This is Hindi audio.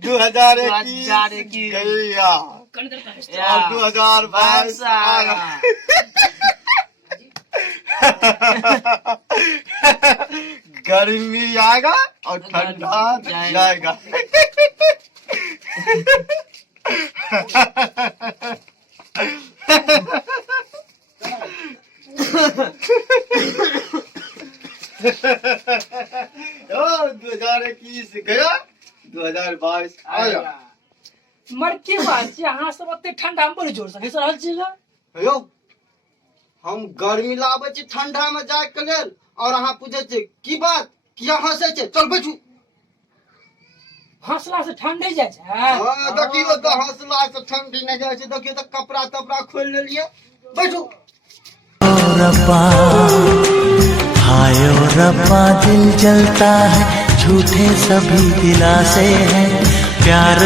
2021 गया, 2022 आया। गर्मी आएगा और ठंडा जाएगा। तो 2021 गया, 2022 आया। मर की बात छै, अहाँ सब ओते ठंडा में बड़ी जोर से हंस रहल छी। यो हम गर्मी लाबे छी ठंडा में जाय के लेल, और अहाँ पूछे छी की बात, किया हंसे छै? चल बैठू। हंसला से ठंडे जाय छै। हां देखियो तो हंसला से ठंडी नहीं जाय छै। देखियो तो कपड़ा तपड़ा खोल लेलिए। बैठू। रब्बा हाय ओ रब्बा, दिल जलता है, झूठे सभी दिलासे हैं प्यार।